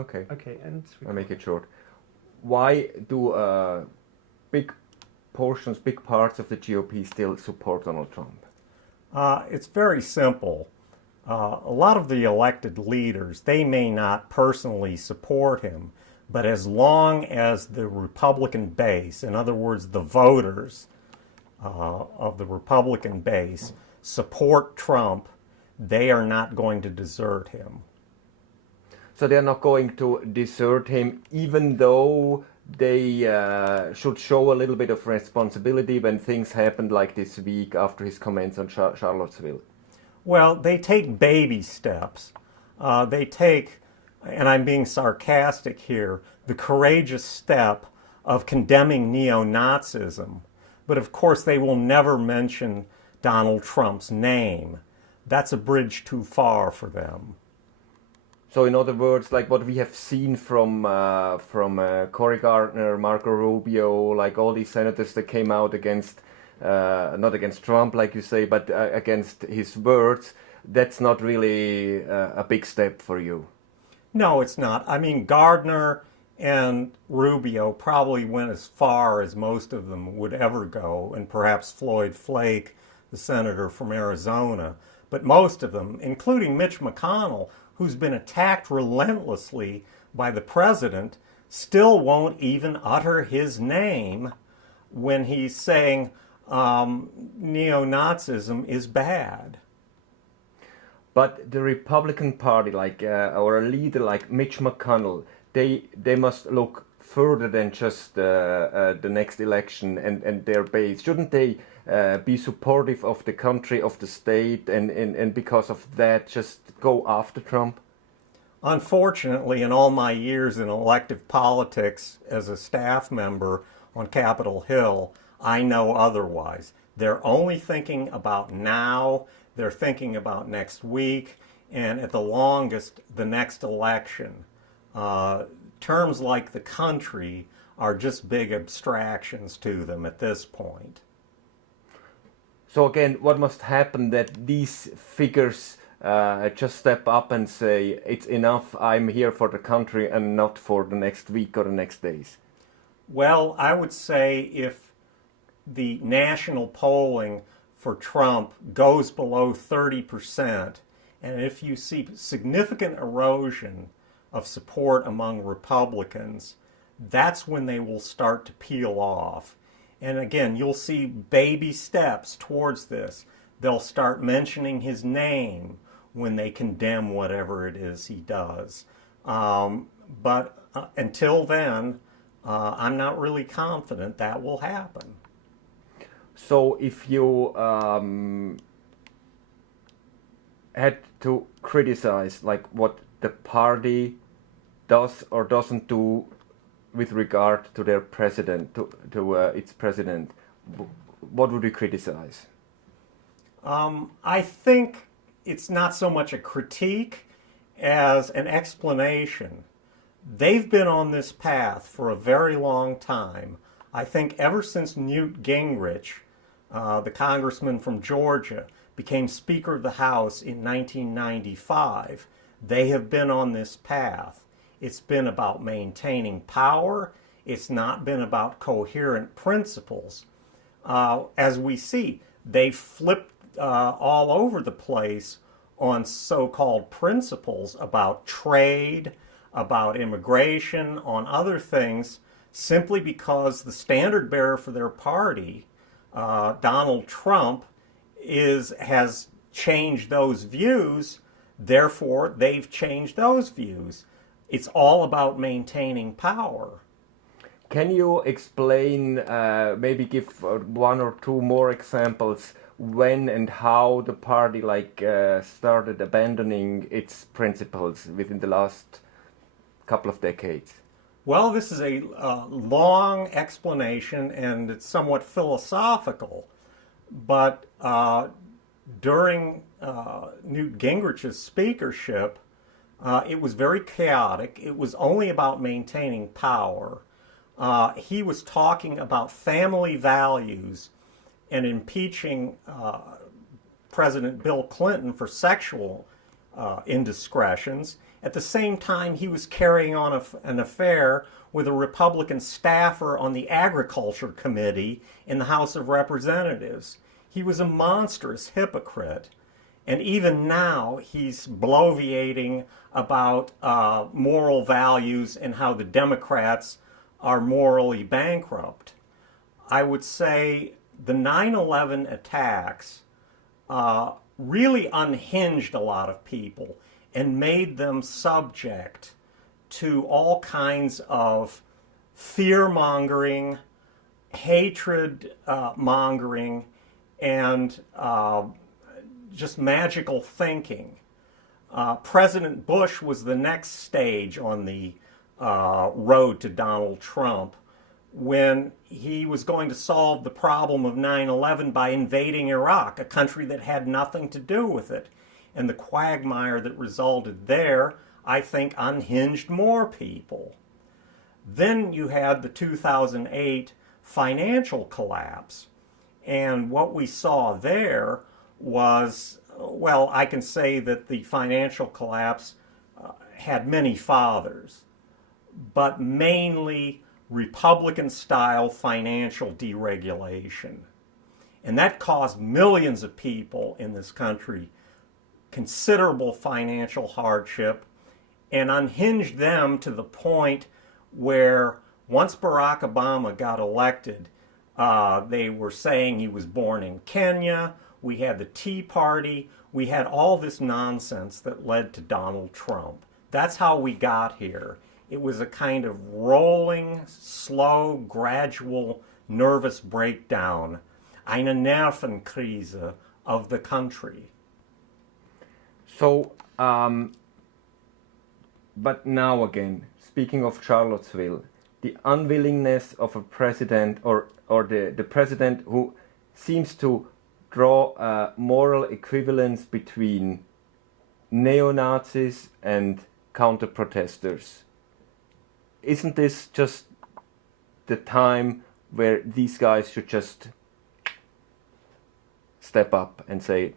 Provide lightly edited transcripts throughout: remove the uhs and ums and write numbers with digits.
Okay, Okay, and I'll make it short. Why do big portions, big parts of the GOP still support Donald Trump? It's very simple. A lot of the elected leaders, they may not personally support him, but as long as the Republican base, in other words, the voters of the Republican base, support Trump, they are not going to desert him. So they're not going to desert him, even though they should show a little bit of responsibility when things happened like this week after his comments on Charlottesville. Well, they take baby steps. They take, and I'm being sarcastic here, the courageous step of condemning neo-Nazism. But of course, they will never mention Donald Trump's name. That's a bridge too far for them. So, in other words, like what we have seen from Cory Gardner, Marco Rubio, like all these senators that came out against, not against Trump, like you say, but against his words, that's not really a big step for you. No, it's not. I mean, Gardner and Rubio probably went as far as most of them would ever go, and perhaps Floyd Flake, the senator from Arizona. But most of them, including Mitch McConnell, who's been attacked relentlessly by the president, still won't even utter his name when he's saying neo-Nazism is bad. But the Republican Party, like or a leader like Mitch McConnell, they must look further than just the next election and their base. Shouldn't they be supportive of the country, of the state, and because of that just go after Trump? Unfortunately, in all my years in elective politics as a staff member on Capitol Hill, I know otherwise. They're only thinking about now, they're thinking about next week, and at the longest, the next election. Terms like the country are just big abstractions to them at this point. So again, what must happen that these figures just step up and say, it's enough, I'm here for the country and not for the next week or the next days? Well, I would say if the national polling for Trump goes below 30%, and if you see significant erosion of support among Republicans, that's when they will start to peel off. And again, you'll see baby steps towards this. They'll start mentioning his name when they condemn whatever it is he does. But until then, I'm not really confident that will happen. So if you had to criticize like what the party does or doesn't do with regard to their president, to its president, what would you criticize? I think it's not so much a critique as an explanation. They've been on this path for a very long time. I think ever since Newt Gingrich, the congressman from Georgia, became Speaker of the House in 1995, they have been on this path. It's been about maintaining power. It's not been about coherent principles. As we see, they flipped all over the place on so-called principles about trade, about immigration, on other things, simply because the standard bearer for their party, Donald Trump, has changed those views. Therefore, they've changed those views. It's all about maintaining power. Can you explain, maybe give one or two more examples when and how the party started abandoning its principles within the last couple of decades? Well, this is a long explanation and it's somewhat philosophical, but during Newt Gingrich's speakership, it was very chaotic. It was only about maintaining power. He was talking about family values and impeaching President Bill Clinton for sexual indiscretions. At the same time, he was carrying on an affair with a Republican staffer on the Agriculture Committee in the House of Representatives. He was a monstrous hypocrite. And even now, he's bloviating about moral values and how the Democrats are morally bankrupt. I would say the 9/11 attacks really unhinged a lot of people and made them subject to all kinds of fear-mongering, hatred mongering, and just magical thinking. President Bush was the next stage on the road to Donald Trump when he was going to solve the problem of 9/11 by invading Iraq, a country that had nothing to do with it. And the quagmire that resulted there, I think, unhinged more people. Then you had the 2008 financial collapse. And what we saw there was, well, I can say that the financial collapse had many fathers, but mainly Republican-style financial deregulation. And that caused millions of people in this country considerable financial hardship and unhinged them to the point where once Barack Obama got elected, they were saying he was born in Kenya. We had the Tea Party. We had all this nonsense that led to Donald Trump. That's how we got here. It was a kind of rolling, slow, gradual, nervous breakdown, eine Nervenkrise of the country. So, but now again, speaking of Charlottesville, the unwillingness of a president or the president who seems to draw a moral equivalence between neo-Nazis and counter-protesters. Isn't this just the time where these guys should just step up and say,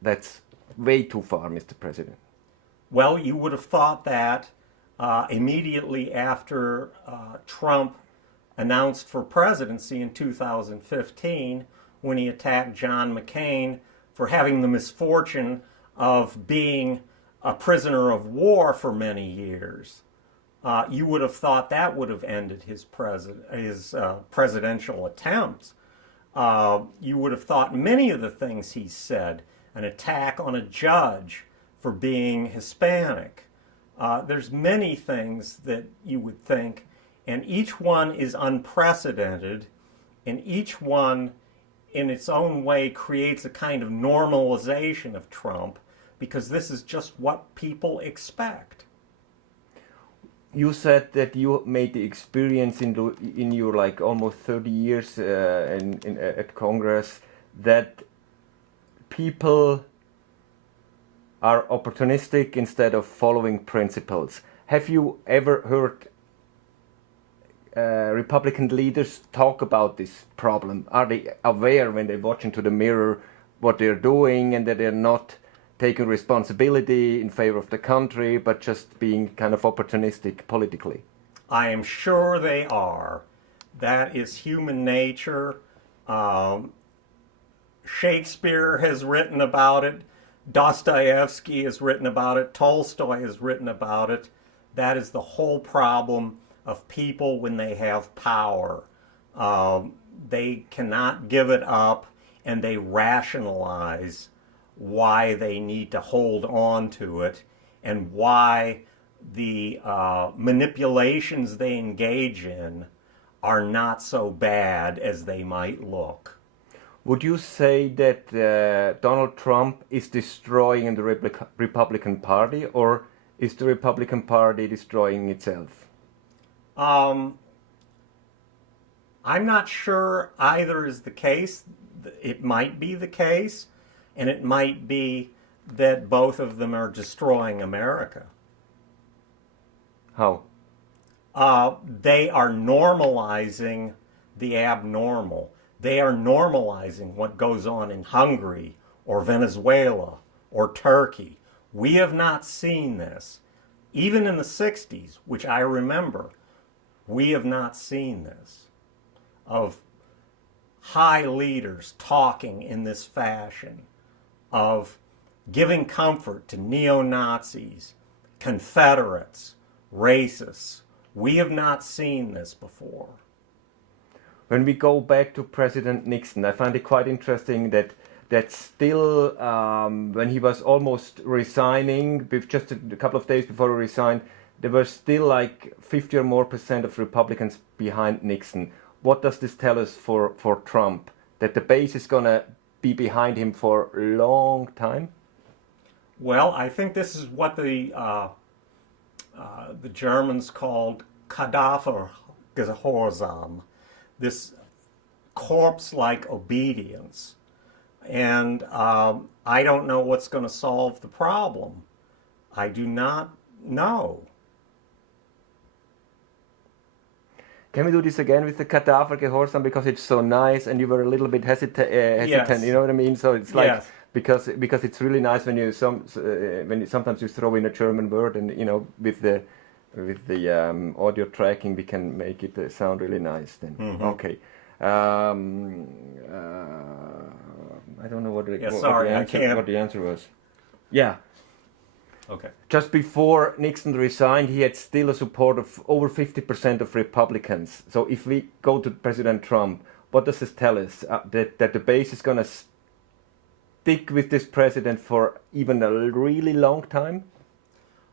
that's way too far, Mr. President? Well, you would have thought that immediately after Trump announced for presidency in 2015, when he attacked John McCain for having the misfortune of being a prisoner of war for many years. You would have thought that would have ended his presidential attempts. You would have thought many of the things he said, an attack on a judge for being Hispanic. There's many things that you would think, and each one is unprecedented, and each one in its own way creates a kind of normalization of Trump, because this is just what people expect. You said that you made the experience in your like almost 30 years at Congress that people are opportunistic instead of following principles. Have you ever heard Republican leaders talk about this problem? Are they aware when they watch into the mirror what they're doing and that they're not taking responsibility in favor of the country, but just being kind of opportunistic politically? I am sure they are. That is human nature. Shakespeare has written about it. Dostoevsky has written about it. Tolstoy has written about it. That is the whole problem of people when they have power. They cannot give it up, and they rationalize why they need to hold on to it and why the manipulations they engage in are not so bad as they might look. Would you say that Donald Trump is destroying the Republican Party, or is the Republican Party destroying itself? I'm not sure either is the case. It might be the case, and it might be that both of them are destroying America. How? They are normalizing the abnormal. They are normalizing what goes on in Hungary or Venezuela or Turkey. We have not seen this. Even in the 60s, which I remember, we have not seen this, of high leaders talking in this fashion, of giving comfort to neo-Nazis, Confederates, racists. We have not seen this before. When we go back to President Nixon, I find it quite interesting that still, when he was almost resigning, just a couple of days before he resigned, there were still like 50 or more percent of Republicans behind Nixon. What does this tell us for Trump? That the base is going to be behind him for a long time? Well, I think this is what the Germans called Kadavergehorsam, this corpse-like obedience. And I don't know what's going to solve the problem. I do not know. Can we do this again with the Kadavergehorsam, because it's so nice and you were a little bit hesitant, Yes. you know what I mean? So it's like, Yes. because it's really nice when you sometimes you throw in a German word, and you know, with the audio tracking we can make it sound really nice then. Mm-hmm. Okay. I don't know what the answer was. Yeah. Okay. Just before Nixon resigned, he had still a support of over 50% of Republicans. So if we go to President Trump, what does this tell us? That the base is going to stick with this president for even a really long time?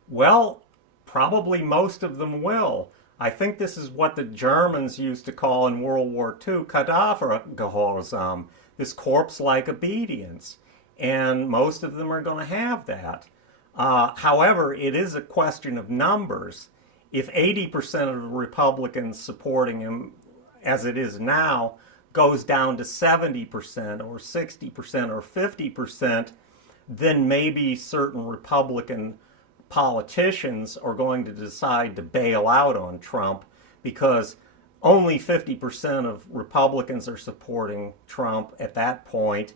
Well, probably most of them will. I think this is what the Germans used to call in World War II Kadavergehorsam, this corpse-like obedience. And most of them are going to have that. However, it is a question of numbers. If 80% of the Republicans supporting him, as it is now, goes down to 70% or 60% or 50%, then maybe certain Republican politicians are going to decide to bail out on Trump, because only 50% of Republicans are supporting Trump at that point,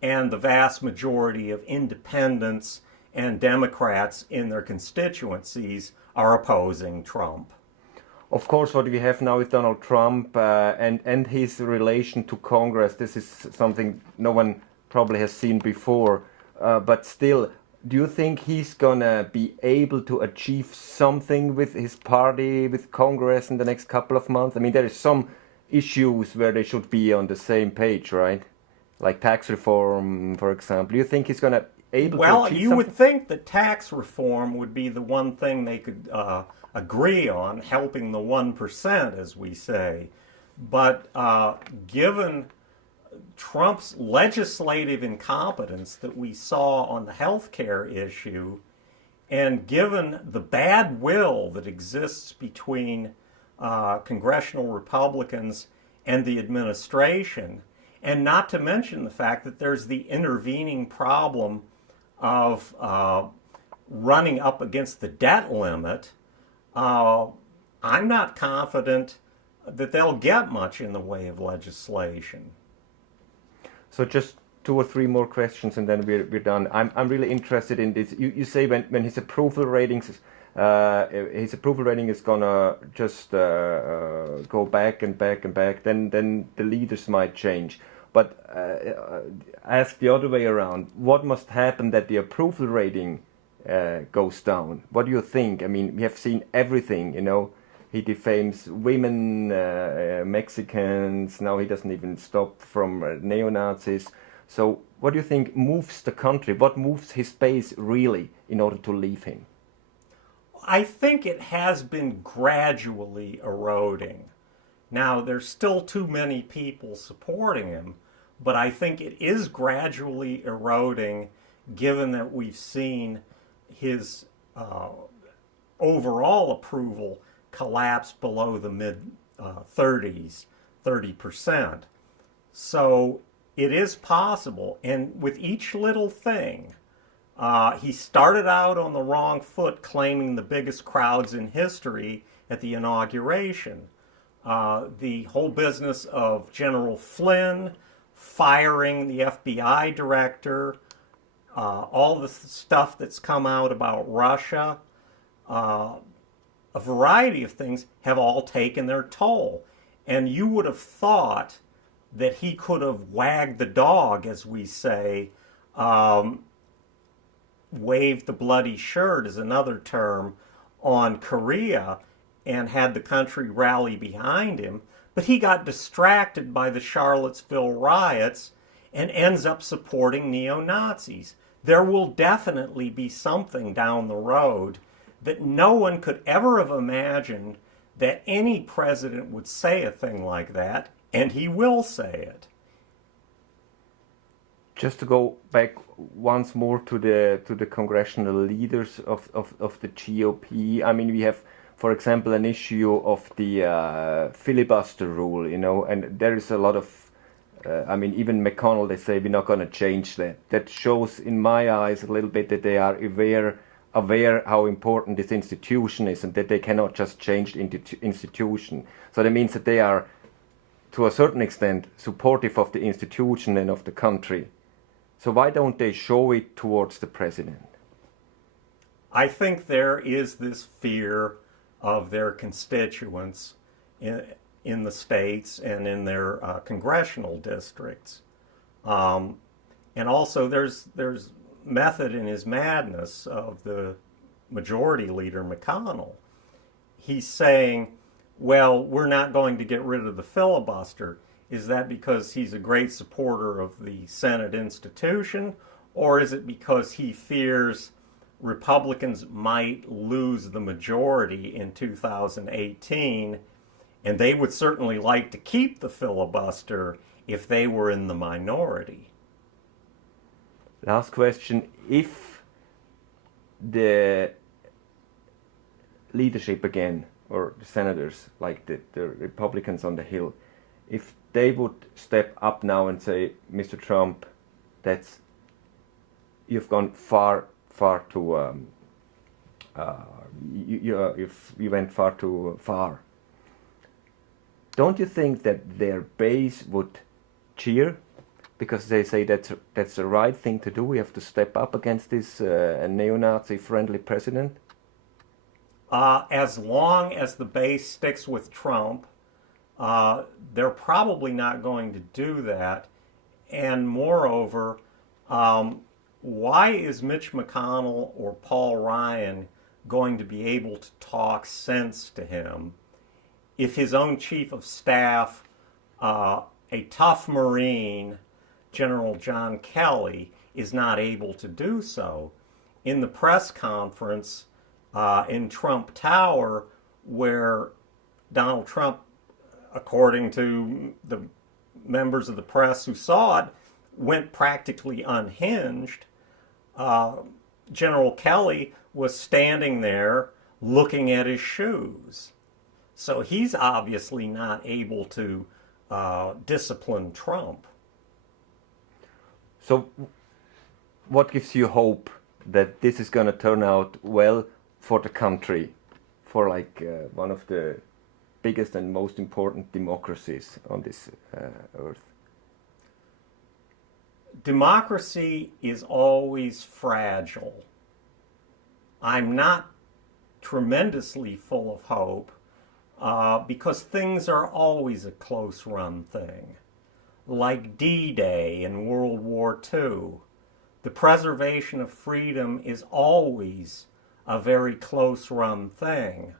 and the vast majority of independents and Democrats in their constituencies are opposing Trump. Of course, what we have now with Donald Trump and his relation to Congress, this is something no one probably has seen before. But still, do you think he's going to be able to achieve something with his party, with Congress in the next couple of months? I mean, there is some issues where they should be on the same page, right? Like tax reform, for example. Do you think he's going to able well, to achieve you something? would think that tax reform would be the one thing they could agree on, helping the 1%, as we say. But given Trump's legislative incompetence that we saw on the health care issue, and given the bad will that exists between congressional Republicans and the administration, and not to mention the fact that there's the intervening problem of running up against the debt limit, I'm not confident that they'll get much in the way of legislation. So just 2 or 3 more questions and then we're done. I'm really interested in this. You say when his approval ratings, his approval rating is gonna just go back and back and back. Then the leaders might change. But ask the other way around. What must happen that the approval rating goes down? What do you think? I mean, we have seen everything. You know, he defames women, Mexicans. Now he doesn't even stop from neo-Nazis. So what do you think moves the country? What moves his base really in order to leave him? I think it has been gradually eroding. Now, there's still too many people supporting him, but I think it is gradually eroding, given that we've seen his overall approval collapse below the mid-30s, 30%. So it is possible, and with each little thing, he started out on the wrong foot, claiming the biggest crowds in history at the inauguration. The whole business of General Flynn firing the FBI director, all the stuff that's come out about Russia, a variety of things have all taken their toll. And you would have thought that he could have wagged the dog, as we say, waved the bloody shirt is another term, on Korea and had the country rally behind him. But he got distracted by the Charlottesville riots and ends up supporting neo-Nazis. There will definitely be something down the road that no one could ever have imagined that any president would say a thing like that, and he will say it. Just to go back once more to the congressional leaders of the GOP, I mean, we have, for example, an issue of the filibuster rule, you know, and there is a lot of, I mean, even McConnell, they say we're not going to change that. That shows, in my eyes, a little bit that they are aware how important this institution is and that they cannot just change the institution. So that means that they are, to a certain extent, supportive of the institution and of the country. So why don't they show it towards the president? I think there is this fear of their constituents in the states and in their congressional districts. And also there's method in his madness of the majority leader, McConnell. He's saying, well, we're not going to get rid of the filibuster. Is that because he's a great supporter of the Senate institution, or is it because he fears Republicans might lose the majority in 2018, and they would certainly like to keep the filibuster if they were in the minority? Last question. If the leadership again, or the senators, like the Republicans on the Hill, if they would step up now and say, Mr. Trump, you've gone far too, you went far too far. Don't you think that their base would cheer? Because they say that's the right thing to do. We have to step up against this neo-Nazi friendly president. As long as the base sticks with Trump, they're probably not going to do that. And moreover, why is Mitch McConnell or Paul Ryan going to be able to talk sense to him if his own chief of staff, a tough Marine, General John Kelly, is not able to do so? In the press conference in Trump Tower, where Donald Trump, according to the members of the press who saw it, went practically unhinged, General Kelly was standing there looking at his shoes. So he's obviously not able to discipline Trump. So what gives you hope that this is going to turn out well for the country, for like one of the biggest and most important democracies on this earth? Democracy is always fragile. I'm not tremendously full of hope because things are always a close-run thing. Like D-Day in World War II, the preservation of freedom is always a very close-run thing,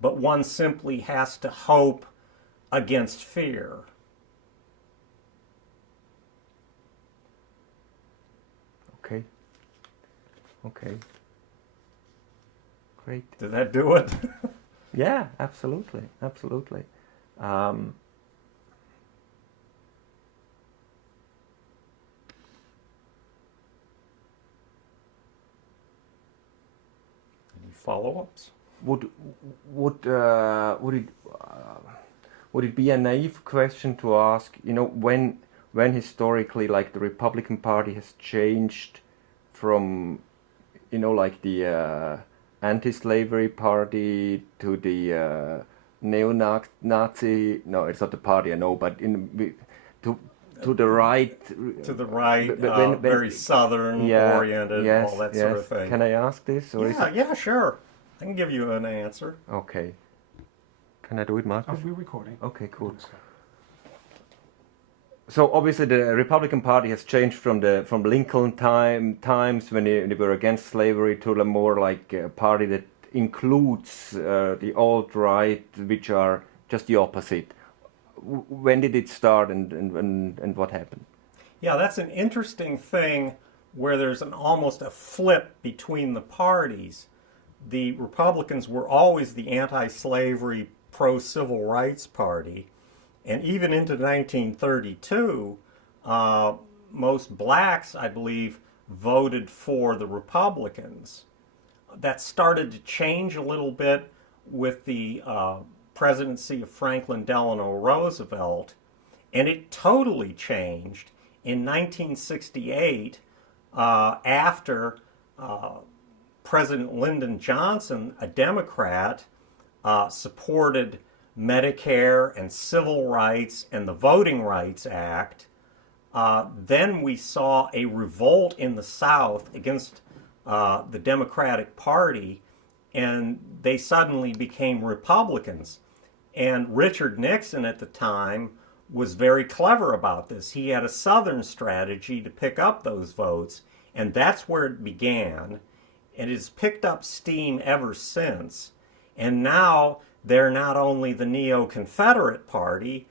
but one simply has to hope against fear. Okay. Great. Did that do it? Yeah, absolutely. Any follow-ups? Would it be a naive question to ask? You know, when historically, like the Republican Party has changed from, you know, like the anti-slavery party to the neo-Nazi. No, it's not the party, I know, but to the right. To the right, very southern oriented, yes, all that sort of thing. Can I ask this? Or yeah, sure. I can give you an answer. Okay. Can I do it, Marcus? We're recording. Okay, cool. So obviously the Republican Party has changed from Lincoln times when they were against slavery to a more like a party that includes the alt-right, which are just the opposite. When did it start and what happened? Yeah, that's an interesting thing where there's almost a flip between the parties. The Republicans were always the anti-slavery, pro-civil rights party. And even into 1932, most blacks, I believe, voted for the Republicans. That started to change a little bit with the presidency of Franklin Delano Roosevelt, and it totally changed in 1968 after President Lyndon Johnson, a Democrat, supported Medicare and civil rights and the Voting Rights Act. Then we saw a revolt in the South against the Democratic Party, and they suddenly became Republicans. And Richard Nixon at the time was very clever about this. He had a Southern strategy to pick up those votes, and that's where it began. It has picked up steam ever since. And now they're not only the Neo-Confederate Party,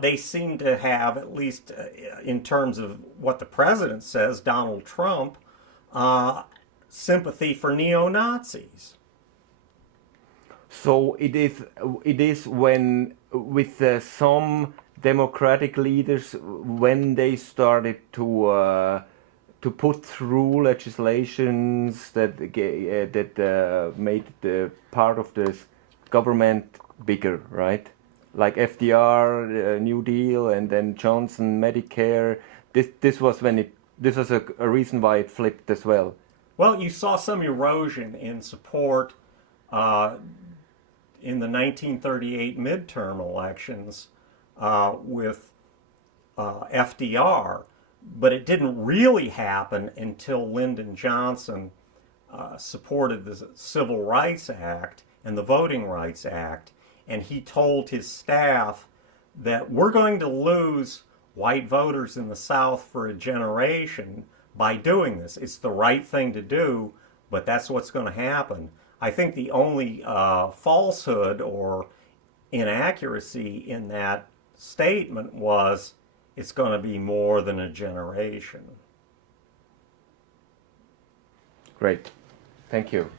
they seem to have, at least in terms of what the president says, Donald Trump, sympathy for neo-Nazis. So it is when with some Democratic leaders when they started to put through legislations that made the part of the government bigger, right? Like FDR, New Deal, and then Johnson, Medicare. This was when this was a reason why it flipped as well. Well, you saw some erosion in support in the 1938 midterm elections with FDR, but it didn't really happen until Lyndon Johnson supported the Civil Rights Act and the Voting Rights Act, and he told his staff that we're going to lose white voters in the South for a generation by doing this. It's the right thing to do, but that's what's going to happen. I think the only falsehood or inaccuracy in that statement was it's going to be more than a generation. Great. Thank you.